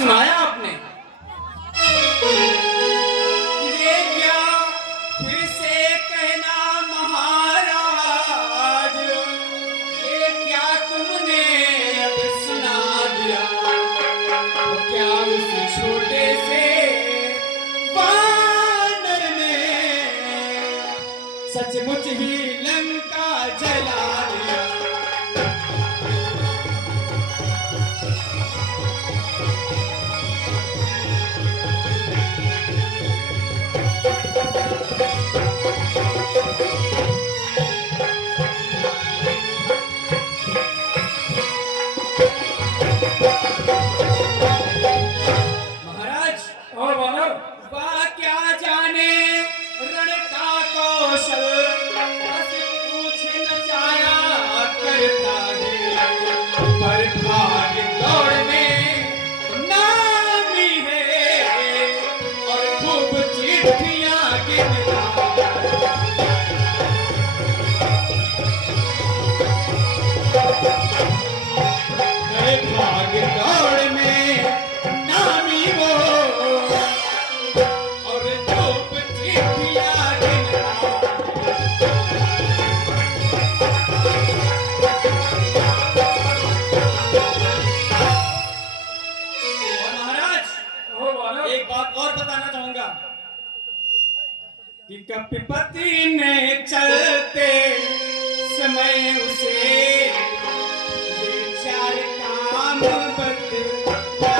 सुनाया आपने। ये क्या फिर से कहना महाराज, ये क्या तुमने अब सुना दिया? वो क्या उस छोटे से वानर ने सचमुच ही लंका जला दिया? महाराज और वानर वाह क्या जाने रण का कौशल, बस पूछ नचाया करता है। पर भाग दौड़ में नामी है और खूब चिट्ठियां गिनता है। भाग दौड़ में नामी वो और खूब चिट्ठियां गिनता। और महाराज और वानर एक बात और बताना चाहूंगा कि कपिपति ने चलते समय उसे ये चार काम बतलाए।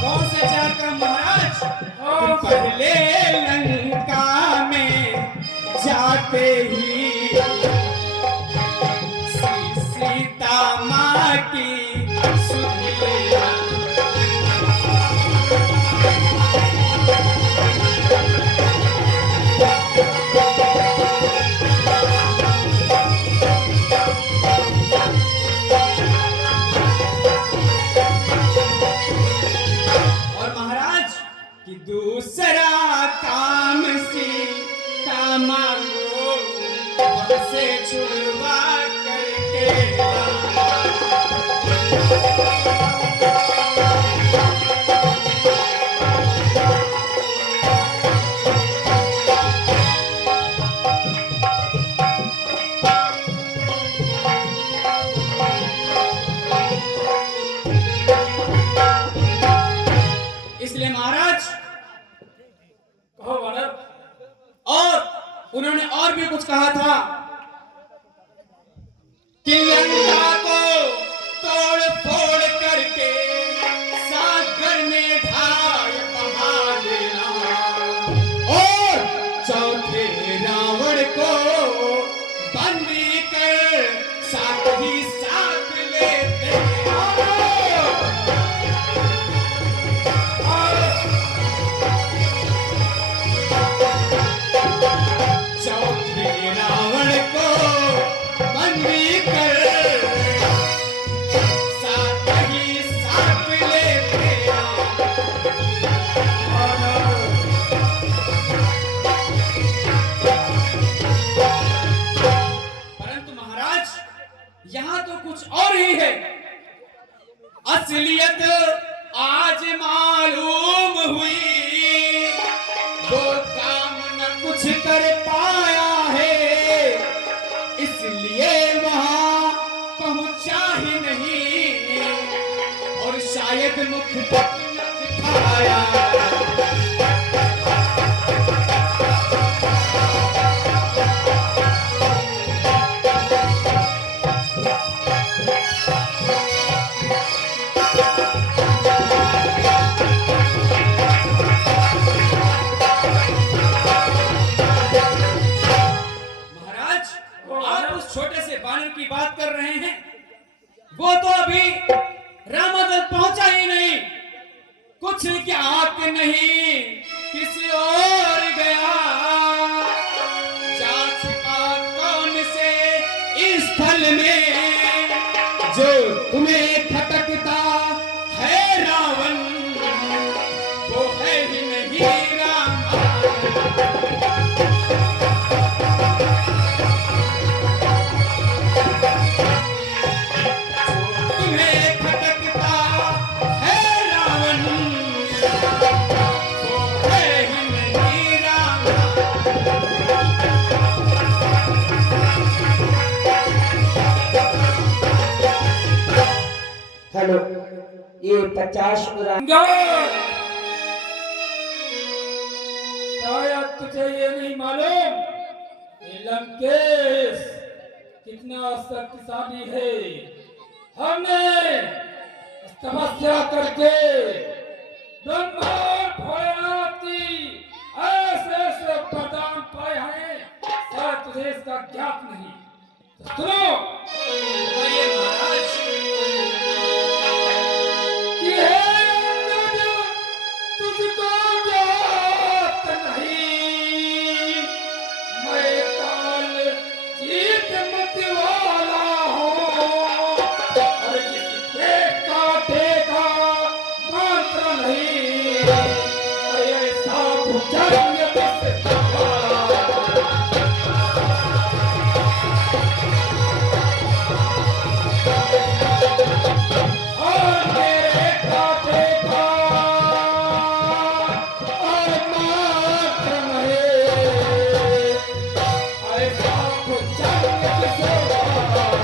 कौन से चार काम महाराज? और पहले लंका में जाते ही श्री सीता माँ की सुध लिया। और महाराज कि दूसरा काम सीता माँ को वहाँ से छुड़वा करके लाया। इसलिए महाराज कहो वानर और उन्होंने और भी कुछ कहा था कि लंका को तोड़ फोड़ करके सागर में ढाल बहा देना और चौथे रावण को बंदी कर साथ ही साथ लेते आओ। चौथे रावण को बंदी कर साथ ही साथ लेते आओ। परंतु महाराज यहाँ तो कुछ और ही है। असलियत आज मालूम हुई, वो काम न कुछ कर पाया है, इसलिए वहां पहुंचा ही नहीं और शायद मुख तक न दिखाया। महाराज आप उस छोटे से बानर की बात कर रहे हैं, वो तो अभी रामादल पहुंचा ही नहीं। कुछ ज्ञात नहीं किसी और गया, जा छिपा कौन से इस स्थल में जो तुम्हें खटकता है रावण, वो है ही नहीं राम। तुम्हें खटकता है रावण, वो है ही नहीं राम। हेलो, ये 50 उड़ान। शायद तुझे ये नहीं मालूम कि लंकेश कितना शक्तिशाली है। हमने तपस्या करके ब्रह्मा भोलेनाथ की ऐसे ऐसे वरदान पाए हैं, शायद तुझे इसका ज्ञात नहीं। तो सुनो ये महाराज कि हे अंगद, तुझको ज्ञात नहीं, मैं काल जीत मत वाला हूँ, और जिसके काटे का मंत्र नहीं, ऐसा भुजंग बस वाला। और मेरे काटे का और मात्र नहीं, ऐसा भुजंग बस वाला।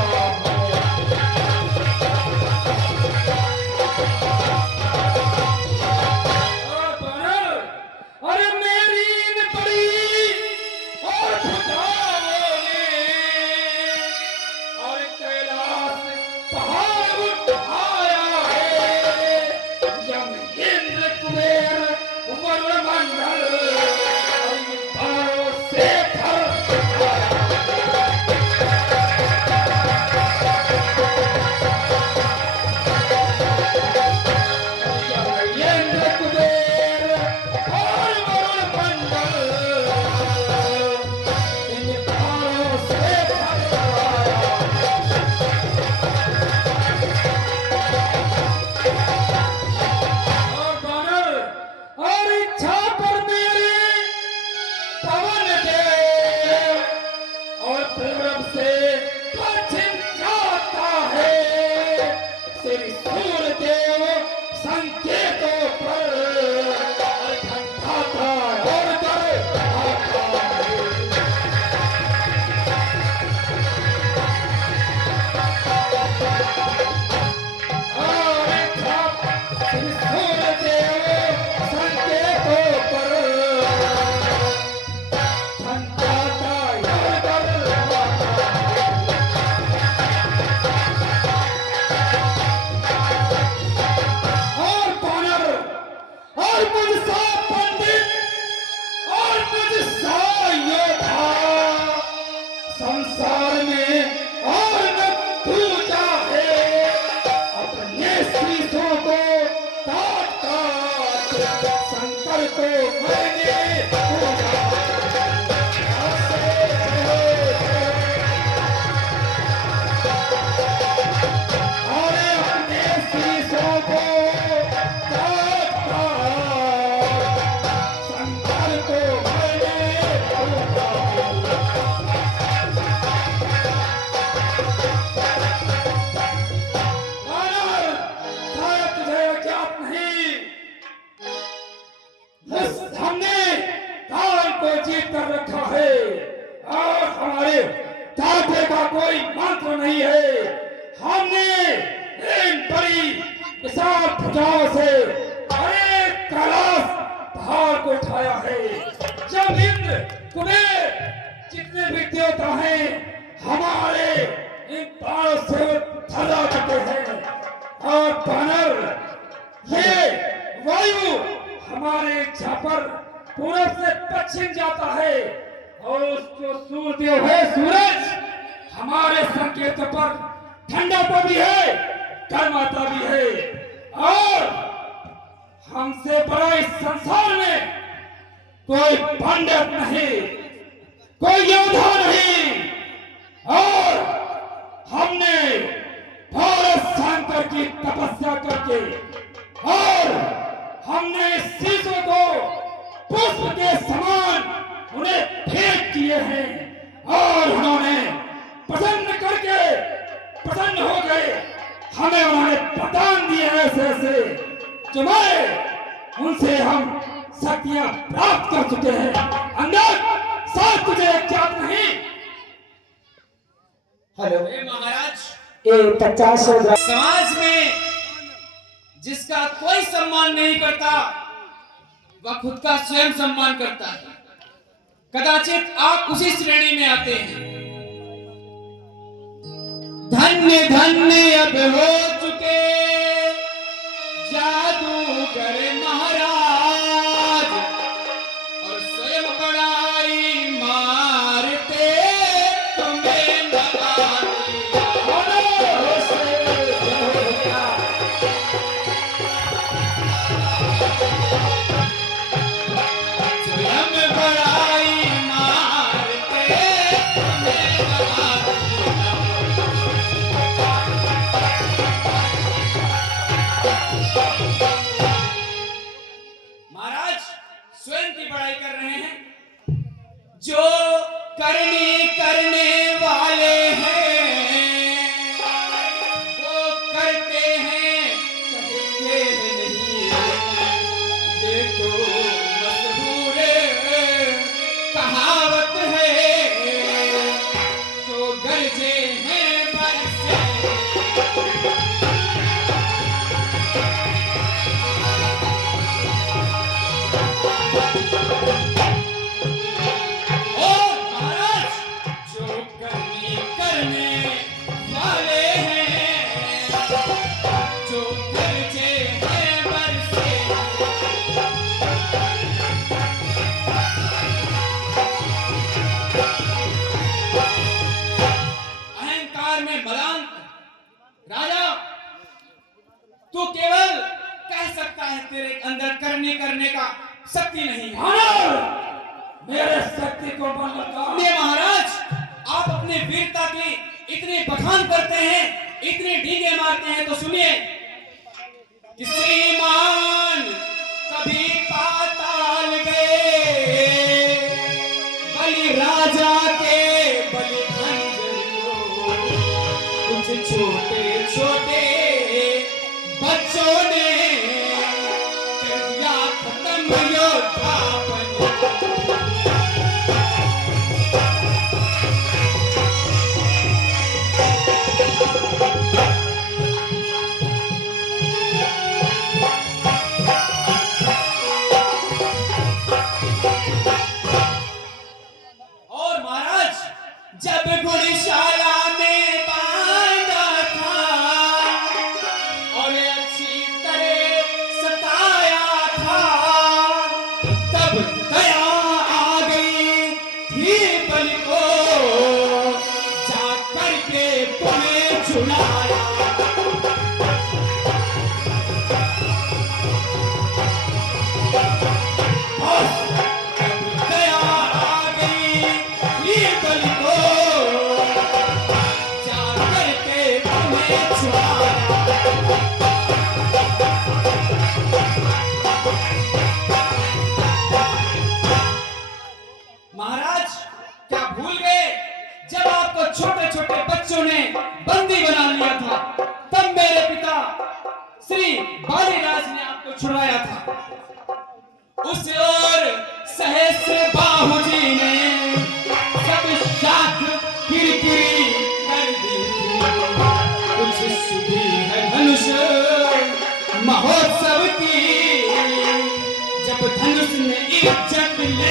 और बानर, अरे मेरी इन बड़ी और भुजाओं ने और कैलाश पहाड़ उठाया है, यम इंद्र कुबेर वरुण मंडल और इन बाणों से भर आया। इंद्र कुबेर और वरुण मंडल इन बाणों से भर आया। और बानर, और इच्छा पर मेरे पवन देव और पूरब से पश्चिम जाता है, श्री सूर्य देव संकेतों पर और घंटाता और डर आता है। और इच्छा श्री सूर्य देव संकेतों पर घंटाता और डर आता है। और बानर, और मुझसा पंडित और मुझसा योद्धा संसार में और न दूजा है, अपने शीशों को काट काट शंकर को मैंने पूजा। और अपने शीशों को काट काट शंकर को मैंने पूजा। बानर, शायद तुझे अज्ञात नहीं, हमने काल को जीत कर रखा है और हमारे काटे का कोई मंत्र नहीं है। हमने इन बड़ी विशाल भुजाओं से अनेक कैलाश पहाड़ को उठाया है। जब इंद्र कुबेर जितने भी देवता हैं, हमारे इन बाणों से थर्रा चुके हैं। और बानर, ये वायु हमारे इच्छा पर पूरब से पश्चिम जाता है, और जो सूर्य देव है सूरज, हमारे संकेतों पर ठंडा भी है, गर्माता भी है। और हमसे बड़ा इस संसार में कोई पंडित नहीं, कोई योद्धा नहीं, और हमने भारत के और हमने शीशों को पुष्प के समान उन्हें फेंक दिए हैं और उन्होंने प्रसन्न करके प्रसन्न हो गए। हमें उन्होंने वरदान दिए ऐसे ऐसे जो मैं उनसे हम शक्तियां प्राप्त कर चुके हैं। अंदर साथ तुझे ज्ञात नहीं। हेलो हे महाराज, ये 50 ग्राम समाज में जिसका कोई सम्मान नहीं करता वह खुद का स्वयं सम्मान करता है। कदाचित आप उसी श्रेणी में आते हैं। धन्य धन्य अब हो चुके जादूगर महाराज और स्वयं बड़ाई मारते तुम्हें लगाते। स्वयं बड़ाई मारते तुम्हें लगाते। महाराज स्वयं की बड़ाई कर रहे हैं। जो करने वाले हैं वो करते हैं, कहते हैं नहीं। ये तो मशहूर कहावत है, जो गरजे हैं बरसे। और महाराज जो करने वाले हैं, जो गरजे हैं बरसे। अहंकार में मलांक राजा, तू केवल कह सकता है तेरे अंदर करने का शक्ति नहीं है। मेरे शक्ति को बल लगा। ये महाराज, आप अपने वीरता की इतने बखान करते हैं, इतने डींगे मारते हैं, तो सुनिए कि श्रीमान कभी पाताल गए, बलि राजा के बलि भंजन। कुछ छोटे छोटे बच्चों ने कर दिया खत्म योद्धापन। और महाराज जब गुड़शाला में बांधा था और अच्छी तरह सताया था, तब दया आ गई थी बलि को, जा करके तुम्हें छुड़ाया। दया आ गई थी बलि को, जा करके तुम्हें छुड़ाया। महाराज क्या भूल गए, जब आपको छोटे छोटे बच्चों ने बंदी बना लिया था, तब मेरे पिता श्री बालीराज ने आपको छुड़ाया था। उस ओर सहस्र बाहुजी ने सब शाख किरकिरी कर दी थी। कुछ सुधी है धनुष महोत्सव की, जब धनुष ने इज्जत ले ली।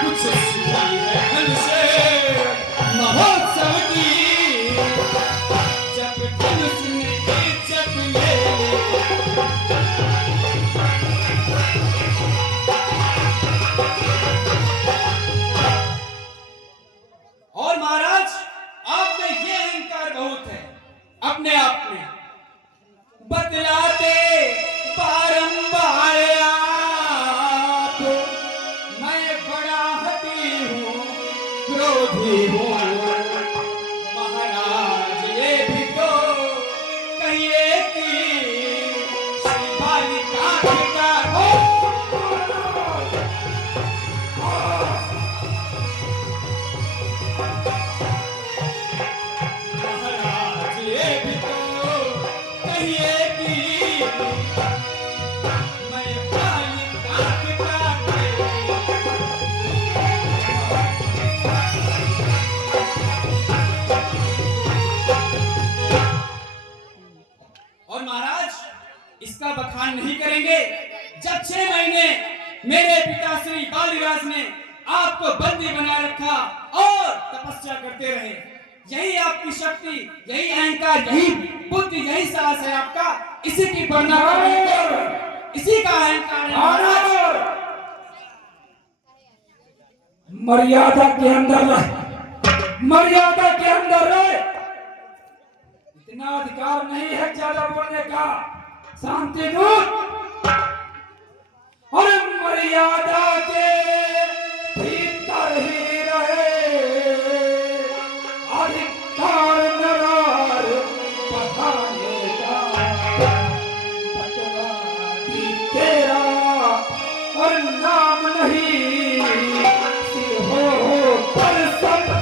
कुछ सुधी है धनुष महोत्सव की, जब धनुष ने इज्जत ले ली। और महाराज आप में ये अहंकार बहुत है अपने आप में विरोधी हूँ। महाराज ये भी तो कहिए कि श्री बालिका पिता हो। महाराज ये भी तो कहिए कि मैं बालिका पिता और महाराज इसका बखान नहीं करेंगे जब 6 महीने मेरे पिता श्री बालीराज ने आपको बंदी बना रखा और तपस्या करते रहे। यही आपकी शक्ति, यही अहंकार, यही बुद्धि, यही साहस है आपका। इसी की वरना इसी का अहंकार है महाराज। मर्यादा के अंदर रहे, मर्यादा के अंदर रहे। इतना अधिकार नहीं है ज्यादा बोलने का। शांति दूत, और मर्यादा के भीतर ही रहे। अधिकार नरार बढ़ाने का पटवारी तेरा और नाम नहीं। सिर हो पर सब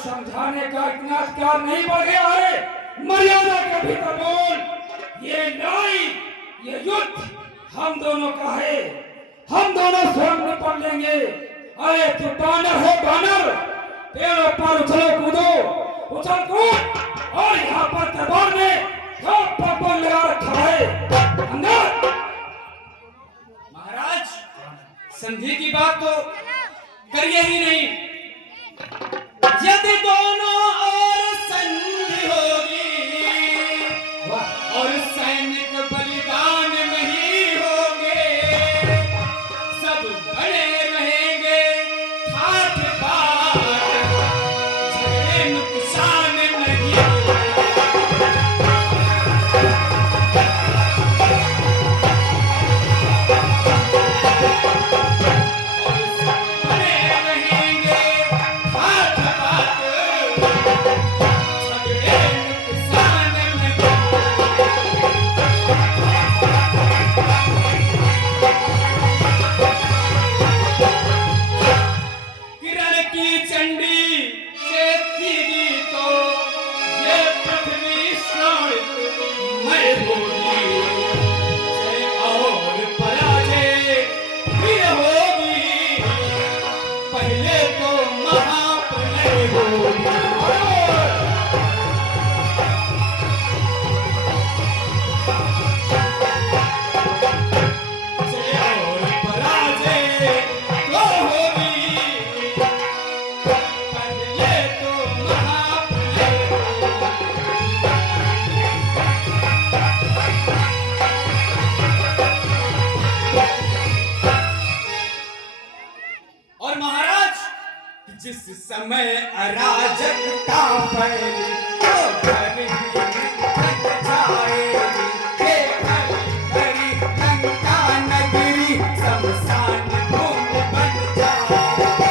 समझाने का इतना अधिकार नहीं बढ़ गया है। मर्यादा के भीतर बोल। ये लड़ाई, ये युद्ध हम दोनों का है। हम दोनों स्वयं निपट लेंगे। अरे तू बानर है, बानर। पेड़ों पर उछलो कूदो, उछल कूद। और यहाँ पर दरबार में पग लगा रखा है। अंदर महाराज संधि की बात तो करिए ही नहीं। यदि दोनों ओर संधि होगी और सैनिक बलिदान में ही होंगे, सब बने रहेंगे ठाठ बाट, झगड़े नुकसान नहीं। और सब बने रहेंगे ठाठ बाट, झगड़े नुकसान नहीं। किरण की चंडी से दीदी तो ये पृथ्वी श्राणित मैं बोली। जय और पराजय फिर होगी, पहले तो महाप्रलय होगी। जय और पराजय तो होगी, पहले तो महाप्रलय और महाराज जिस समय अराजकता फैली तो घर ही में बच जाएगी। ये हरी हरी लंका नगरी शमशान भूमि बन जाएगी।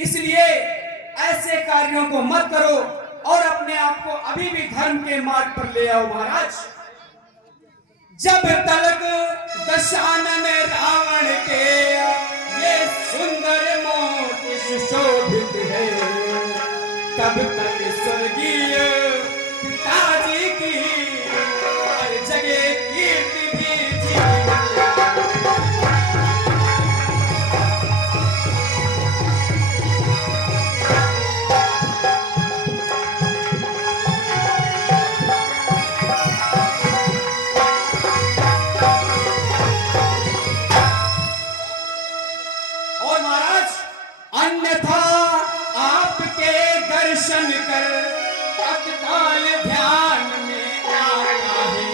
इसलिए ऐसे कार्यों को मत करो और अपने आप को अभी भी धर्म के मार्ग पर ले आओ महाराज। जब तलक दशानन रावण के ये सुंदर मोती सुशोभित है, तब तक स्वर्गीय पिताजी की हर जगह कीर्ति भी जीवित अन्यथा आपके दर्शन कर तत्काल ध्यान में आता है,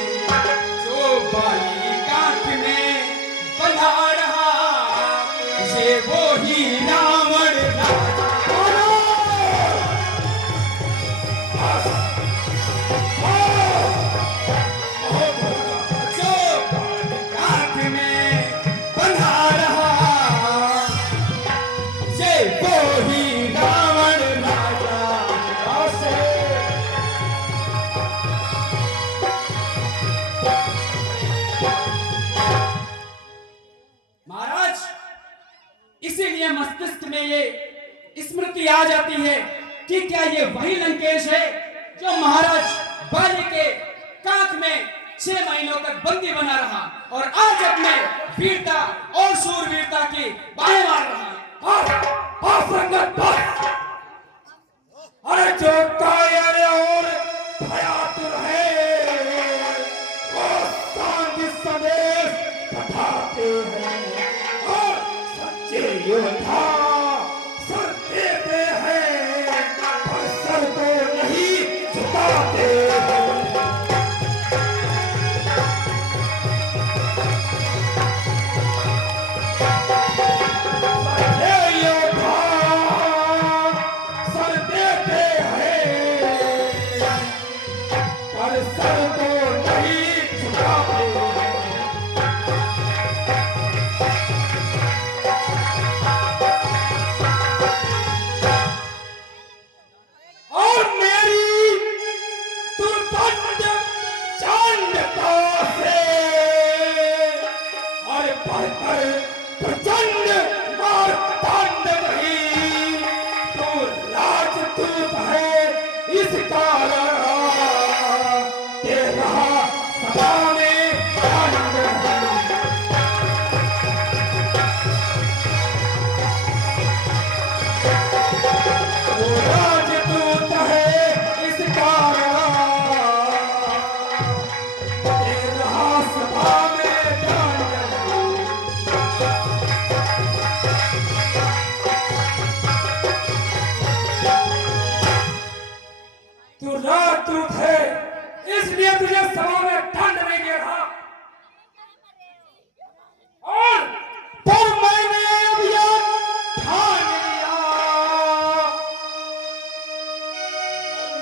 जो बालिकांत में बंधा रहा ये वो ही रावण जो बालिकांत में बंधा रहा वो ही रावण राजा से। महाराज, इसीलिए मस्तिष्क में ये स्मृति आ जाती है कि क्या ये वही लंकेश है जो महाराज बाली के कांख में 6 महीनों तक बंदी बना रहा और आज अपने वीरता और शूरवीरता की बाहें मार रहा है। अरे जो कायर और भयातुर है वो शांति संदेश पठाते हैं और सच्चे योद्धा सर देते हैं पर सर को नहीं झुकाते हैं। प्रचंड मार्तांड नहीं तो राजदूत है इस कारण के रहा सभा में आनंद वो राजदूत है इस कारण के रहा सभा में तू राजदूत है इसलिए तुझे सभा में दंड नहीं दे रहा और पर मैंने अब यह ठान लिया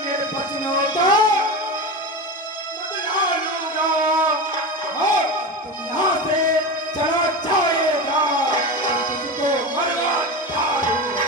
मेरे बचनों को बदला लूंगा और तुम यहाँ से चला जाएगा तुझको मरवा डालूंगा।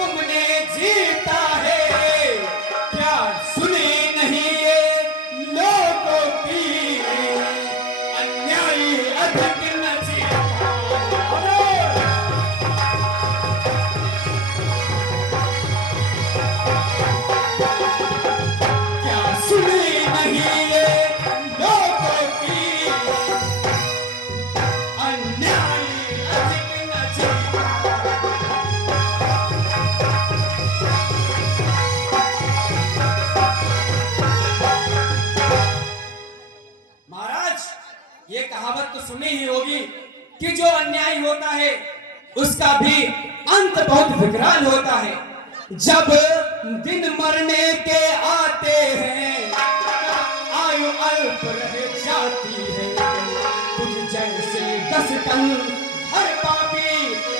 तुमने जीता है, क्या सुनी नहीं ये लोगों की, अन्यायी अधिक न जीता। क्या सुनी नहीं ये लोगों की, अन्यायी अधिक न जीता। महाराज, ये कहावत तो सुनी ही होगी कि जो अन्याय होता है उसका भी अंत बहुत विकराल होता है। जब दिन मरने के आते हैं, आयु अल्प रह जाती है, तुझ जैसे 10 टन हर पापी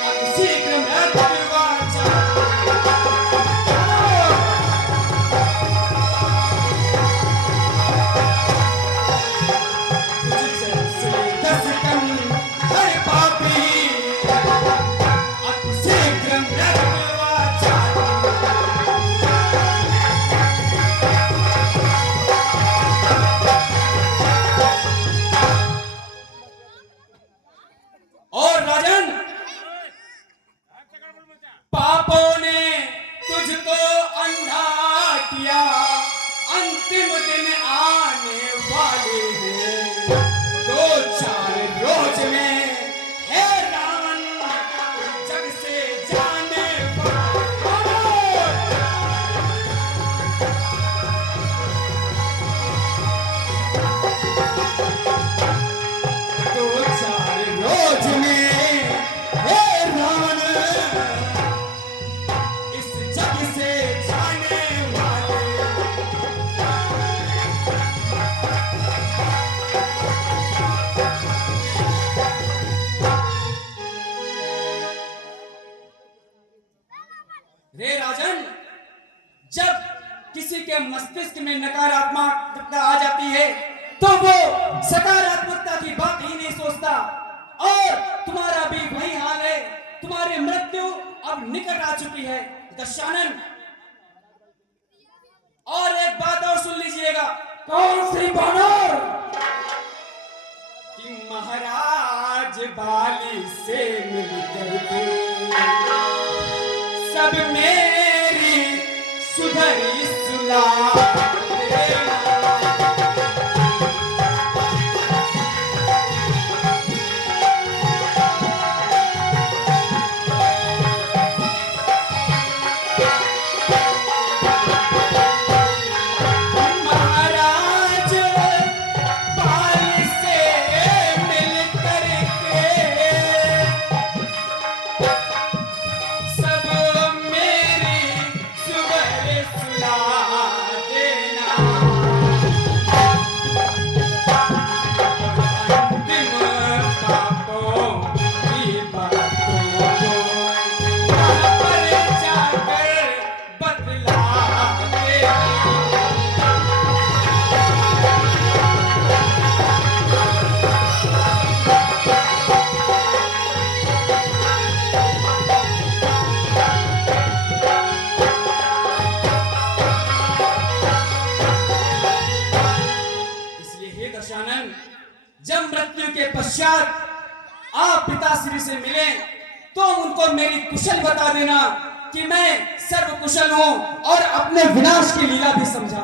अब शीघ्र मृत्यु आ जाती है। तुझ जैसे 10 टन हर पापी अब शीघ्र मृत्यु आ जाती है। और राजन, पापों ने तुझको अंधा किया, अंतिम दिन आने वाले हैं, 2-4 रोज में है रावण जग से जाने वाले। 2-4 रोज में है रावण इस जग से जाने वाले। रे राजन, जब किसी के मस्तिष्क में नकारात्मकता आ जाती है तो वो सकारात्मकता की बात ही नहीं सोचता, और तुम्हारा भी वही हाल है। तुम्हारी मृत्यु अब निकट आ चुकी है दशानन। और एक बात और सुन लीजिएगा। कौन सी बानर? कि महाराज बाली से मिलकर के सब मेरी सुधरी सुला देना। महाराज बाली से मिलकर के सब मेरी सुबह सुला देना। अंतिम पापों की बातों को यहाँ पर जाकर बतला देना। इसलिए हे दशानन, जब मृत्यु के पश्चात आप पिताश्री से मिले तो उनको मेरी कुशल बता देना कि मैं सर्व कुशल हूं और अपने विनाश की लीला भी समझा